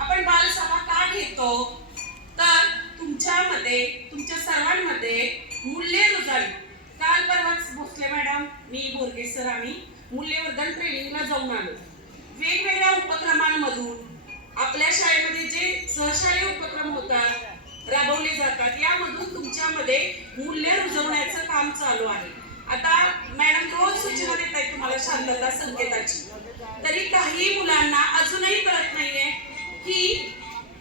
आपण बालसभा का घेतो? तर तुमच्यामध्ये, तुमच्या सर्वांमध्ये मूल्य रुजावी. काल परवाच भोसले मॅडम, मी बोरगे सर आम्ही मूल्यवर्धन ट्रेनिंगला जाऊन आलो. वेगवेगळ्या उपक्रमांमधून आपल्या शाळेमध्ये जे सहशालेय उपक्रम होतात, राबवले जातात, यामधून तुमच्यामध्ये मूल्य रुजवण्याचं काम चालू आहे. आता मॅडम रोज सूचना देत आहेत तुम्हाला शांतता संकेताची, तरी काही मुलांना अजूनही कळत नाहीये की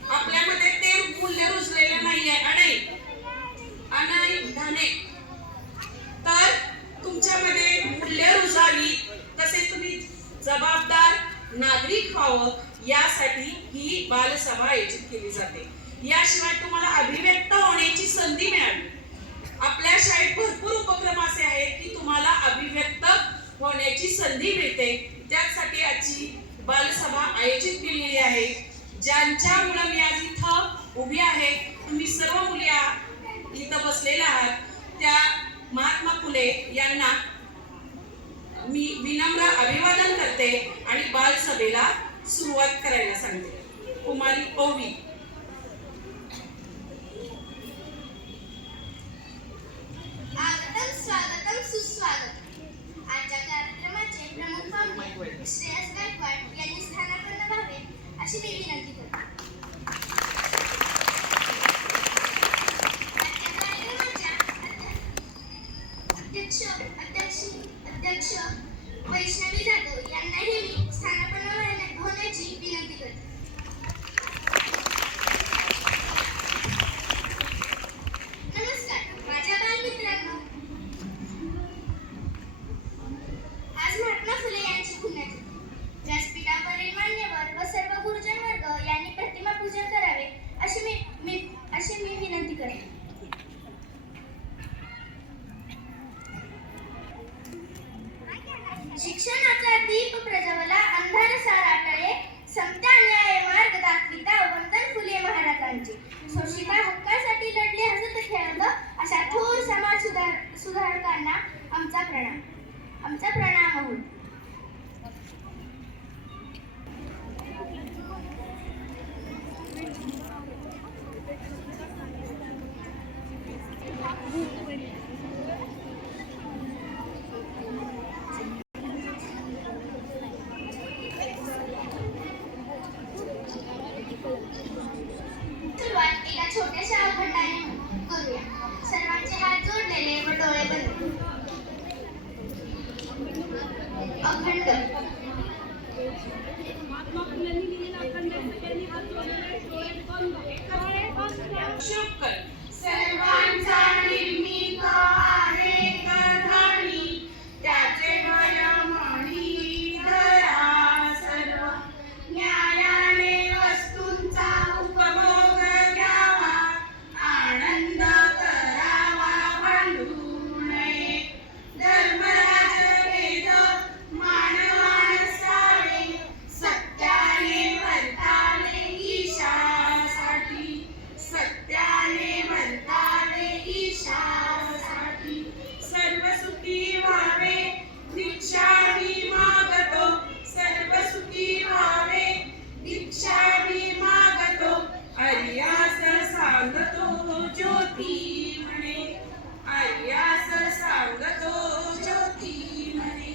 आपल्यामध्ये ते मूल्य रुजलेलं नाहीये. अनैधाने तर तुमच्यामध्ये मूल्य रुजावी, तसे तुम्ही जबाबदार नागरिक व्हावं, यासाठी ही बालसभा आयोजित केली जाते. याशिवाय तुम्हाला अभिव्यक्त होण्याची संधी मिळावी. आपल्या शाळेत भरपूर उपक्रम असे आहेत की तुम्हाला अभिव्यक्त होण्याची संधी मिळते. त्यासाठी आजची बालसभा आयोजित केलेली आहे. ज्यांच्यामुळे मी आज इथं उभी आहे, तुम्ही सर्व मुली इथं बसलेल्या आहात, त्या महात्मा फुले यांना मी विनम्र अभिवादन करते आणि बालसभेला सुरुवात करायला सांगते. कुमारी ओवी. स्वागतम सुस्वागत. आजच्या कार्यक्रमाचे प्रमुख पाहुणे श्रेयस गायकवाड यांनी स्थानापन्न व्हावे अशी मी विनंती करते. आजच्या कार्यक्रमाच्या अध्यक्ष वैष्णवी जाधव यांनाही मी स्थानापन्न होण्याची विनंती करते. शिक्षणाचा दीप प्रज्वला अंधार साराटळे, समता न्याय मार्ग दाखविता वंदन फुले महाराजांचे. शोषिता हक्कासाठी लढले हसत खेळत अशा थोर समाज सुधारकांना आमचा प्रणाम हो. सुरुवात एका छोट्याशा अखंडाने करूया. सर्वांचे हात जोडलेले व डोळे बंद. अखंड. सर्वांचा निर्मित आहे कधानी, त्याचे बळमणी धरा सर्व. न्यायाने वस्तूंचा उपभोग घ्यावा, आनंद करावा भांडू नये. धर्मराज भेद मानवान सारे, सत्याने वर्तावे ईशासाठी. सत्याने वर्तावे ईशासाठी. सर्व सुखी व्हावे दीक्षा मी मागतो. सर्व सुखी व्हावे दीक्षा मी मागतो. अर्यास सांगतो ज्योती म्हणे. अर्यास सांगतो ज्योती म्हणे.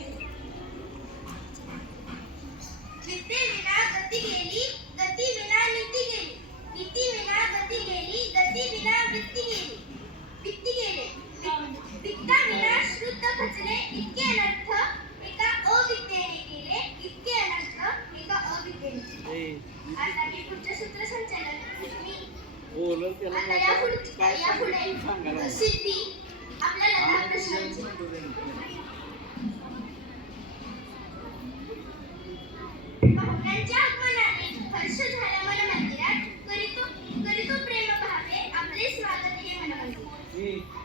विद्येविना गती गेली, गती विना नीती गेली. नीती विना गती गेली, गती विना वृत्ती गेली. वृत्ती गेले. विद्या विना श्रुत खचले. इतके अनर्थ एका अविद्येने केले. इतके अनर्थ एका अविद्येने. आता मी पुढचे सूत्रसंचालन आता यापुढे सिद्धी आपल्याला 10 प्रश्नांची. पाहुण्यांच्या आगमनाने हर्ष झाला मन मंदिरात. करीतो प्रेम भावे आपले स्वागत हे मन मंदिर.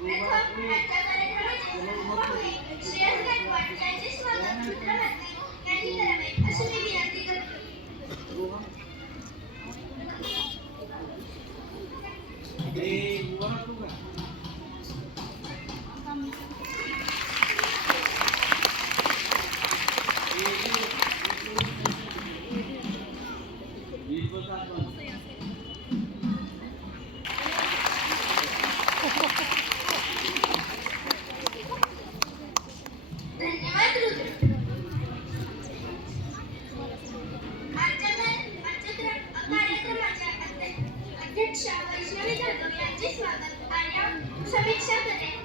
प्रथम आजच्या कार्यक्रमाचे पाहुणे श्रेयस गायकवाड यांचे स्वागत मित्रमंडळी यांनी करावे अशी मी विनंती करते. धन्यवाद रुद्र. आजच्या कार्यक्रमाच्या अध्यक्षा वैष्णवी जाधव यांचे स्वागत आणि समीक्षा करेन.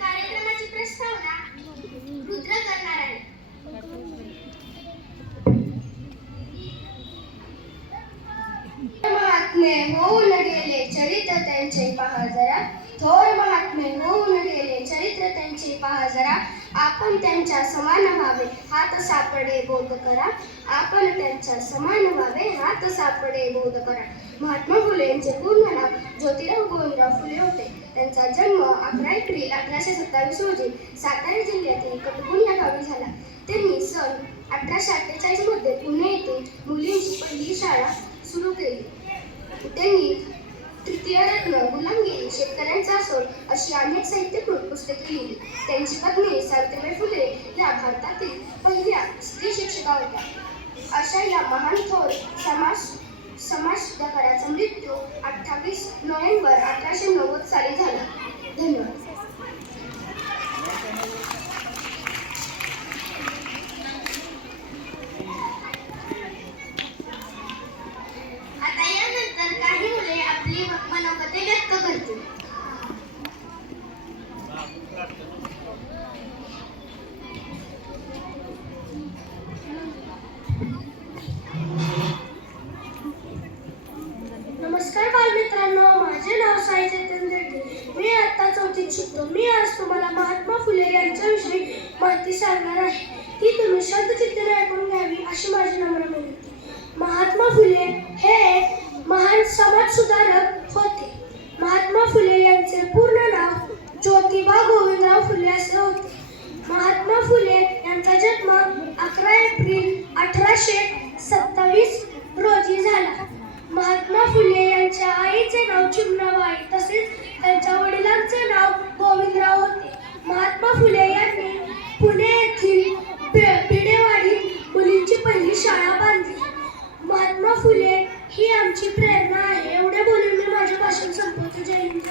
कार्यक्रमाची प्रस्तावना रुद्र करणार आहे. महात्मे होऊन गेले चरित्र त्यांचे पहा जरा. थोर महात्मे होऊन गेले चरित्र त्यांचे पहा जरा. आपण त्यांच्या समान व्हावे हात सापडे बोध करा. आपण त्यांच्या समान व्हावे हात सापडे बोध करा. महात्मा फुले यांचे पूर्ण नाव ज्योतिराव गोविंदराव फुले होते. त्यांचा जन्म 11 एप्रिल 1827 रोजी सातारा जिल्ह्यातील कटगुण या गावी झाला. त्यांनी सन 1848 मध्ये पुणे येथे मुलींची पहिली शाळा सुरू केली. त्यांनी तृतीय रत्न, गुलामगिरी, शेतकऱ्यांचा सोड अशी अनेक साहित्यकृत पुस्तके लिहिली. त्यांची पत्नी सावित्रीबाई फुले या भारतातील पहिल्या स्त्री शिक्षिका होत्या. अशा या महान थोर समाजसुधारकाचा मृत्यू 28 नोव्हेंबर 1890 साली झाला. धन्यवाद. आता यानंतर काही मुले आपली मनोगते व्यक्त करतील. नमस्कार बालमित्रांनो, माझे नाव साई चैतन्य रेड्डी. मी आता 4थीत शिकतो. मी आज तुम्हाला महात्मा फुले यांच्याविषयी माहिती सांगणार आहे. ती तुम्ही शांतचित्ताने ऐकून घ्यावी अशी माझी नम्र विनंती. महात्मा फुले हे एक महान समाजसुधारक होते. महात्मा फुले यांचे पूर्ण नाव ज्योतिबा गोविंदराव फुले असे होते. महात्मा फुले यांचा जन्म 11 एप्रिल 1827 रोजी झाला. महात्मा फुले यांच्या आईचे नाव चिमणाबाई तसेच त्यांच्या वडिलांचे नाव गोविंदराव होते. महात्मा फुले यांनी पुणे येथील भिडेवाडीत मुलींची पहिली शाळा बांधली. महात्मा फुले ही आमची प्रेरणा आहे. एवढे बोलून मी माझे भाषण संपवते. जय हिंद.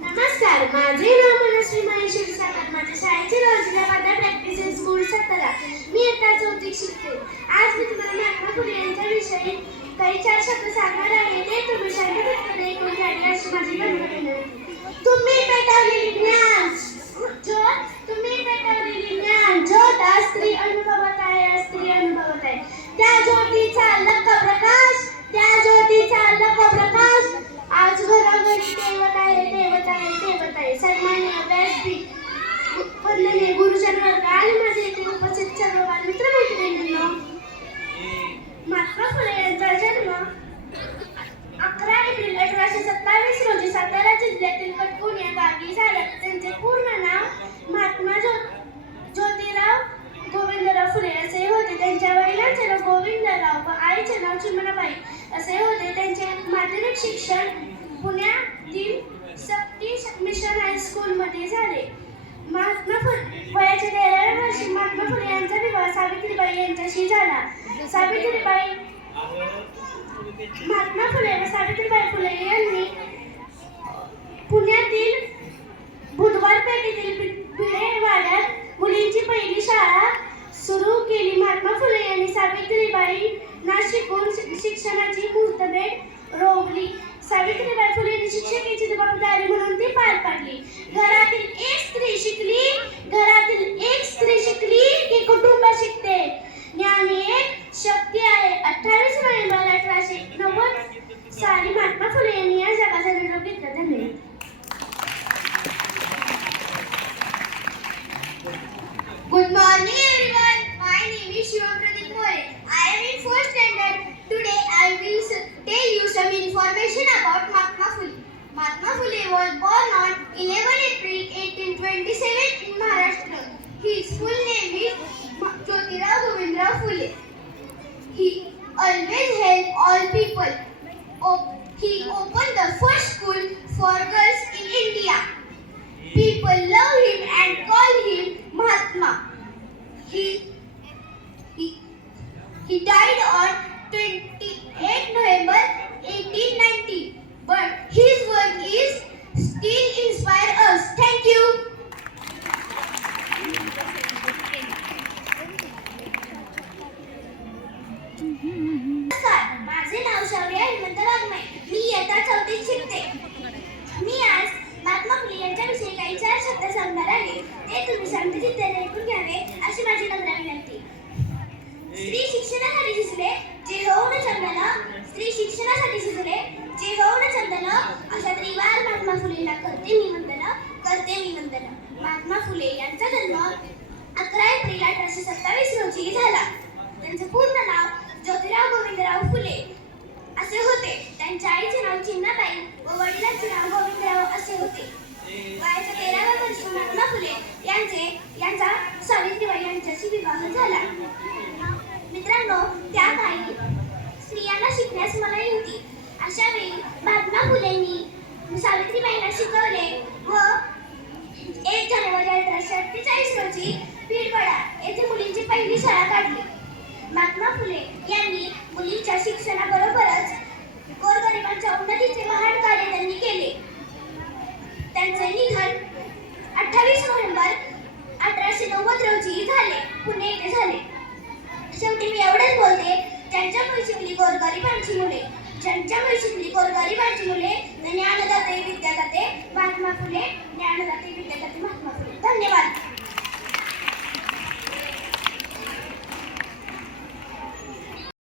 नमस्कार, माझे नाव मनस्वी महेश क्षीरसागर. माझ्या शाळेचे नाव जिल्हा बाजार प्रॅक्टिस स्कूल सातारा. मी इयत्ता 4थीत शिकते. आज मी तुम्हाला महात्मा फुले यांच्याविषयी काही 4 शब्द सांगणार आहे. ते तुम्ही शांतपणे ऐकून घ्यावे अशी माझी नम्र विनंती. तुम्ही पेटवलेली ज्ञान ज्योत आज स्त्री अनुभवत आहे. त्या ज्योतीचा लख प्रकाश आज घरोघरी तेवत आहे. सन्माननीय व्यासपीठ, वंदनीय गुरुजन वर्ग आणि माझे इथे उपस्थित सर्व बालमित्र मैत्रिणींनो, महात्मा फुले यांचा जन्म 11 एप्रिल 1827 रोजी सातारा जिल्ह्यातील कटगुण या गावी झाला. त्यांचे पूर्ण नाव महात्मा ज्योतिराव गोविंदराव फुले असे होते. त्यांच्या वडिलांचे नाव गोविंदराव व आईचे नाव चिमणाबाई असे होते. त्यांचे माध्यमिक शिक्षण पुण्यातील शक्ती मिशन हायस्कूल मध्ये झाले. महात्मा फुले वयाच्या 13व्या वर्षी महात्मा फुले यांचा विवाह सावित्रीबाई यांच्याशी झाला. महात्मा फुले व सावित्रीबाई फुले यांनी पुण्यातील बुधवार पेठेतील भिडेवाड्यात मुलींची पहिली शाळा सुरू केली. महात्मा फुले यांनी सावित्रीबाईंना शिकून शिक्षणाची मुहूर्तमेढ रोवली. सावित्रीबाई फुले यांनी शिक्षकेची जबाबदारी म्हणून ती पार पाडली. घरातील एक स्त्री शिकली की कुटुंब शिकते. ज्ञान ही एक शक्ती आहे. 28 नोव्हेंबर 1890 साली महात्मा फुले यांनी या जगाचा निरोप घेतला. धन्यवाद. Good morning everyone. My name is Shivam Pradeep More. I am in 4th standard. Today I will tell you some information about Mahatma Phule. Mahatma Phule was born on 11 April 1827 in Maharashtra. His full name is Jyotirao Govindrao Phule. He always helped all people. He opened the first school for girls in India. People love him and call him Mahatma. He he died on 28 November 1890. But his work is still inspire us. Thank you. नमस्कार, माझे नाव शौर्य हेमंत वाघमारे. मी इयत्ता 4थीत शिकते. मी आज महात्मा फुले यांच्याविषयी काही 4 शब्द सांगणार आहे. ते तुम्ही शांत चित्ताने ऐकून घ्यावे अशी माझी नम्र विनंती. स्त्री शिक्षणासाठी झिजले जे होऊन जन्मलं, स्त्री शिक्षणासाठी झिजले जे होऊन जन्मलं, अशा त्रिवार महात्मा फुलेंना करते मी वंदन. महात्मा फुले यांचा जन्म 11 एप्रिल 1827 रोजी झाला. त्यांचे पूर्ण नाव ज्योतिराव गोविंदराव फुले असे होते. त्यांच्या आईचे नाव चिन्नाबाई व वडिलांचे नाव गोविंदराव असे होते. वयाच्या 13व्या वर्षी महात्मा फुले यांचा सावित्रीबाई यांच्याशी विवाह झाला. मित्रांनो, त्या काळी स्त्रियांना शिकण्यास मनाई होती. अशा वेळी महात्मा फुलेंनी सावित्रीबाईंना शिकवले व 1 जानेवारी 1848 रोजी भीडवाडा येथे मुलींची पहिली शाळा काढली. महात्मा फुले यांनी मुलींच्या शिक्षणाबरोबरच गोरगरिबांच्या उन्नतीचे महान कार्य त्यांनी केले. त्यांचे निधन 28 नोव्हेंबर 1890 रोजी झाले, पुणे येथे झाले. शेवटी मी एवढेच बोलते, ज्यांच्यामुळे शिकली गोरगरिबांची मुले, ज्ञानदाते विद्यादाते महात्मा फुले, ज्ञानदाते विद्यादाते महात्मा फुले. धन्यवाद.